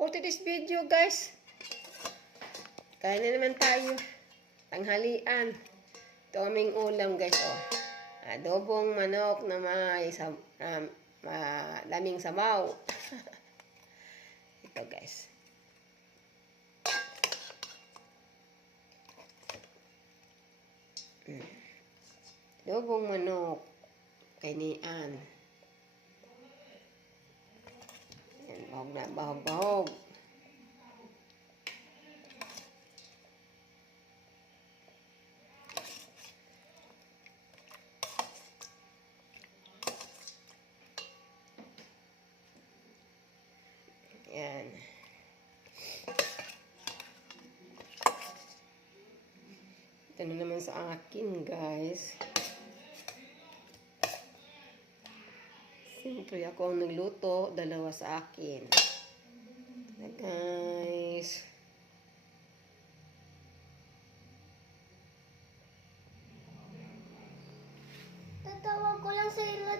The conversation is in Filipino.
For today's video, guys, kain na naman tayo. Tanghalian. Ito aming ulam, guys. Oh. Adobong manok na may daming sabaw. Ito, guys. Adobong manok. Kainian. Yan, bahog na, bahog. Yan. Ito na naman sa akin, guys. Siyempre, ako ang nagluto. Dalawa sa akin. Guys. Tatawag ko lang sa ilo.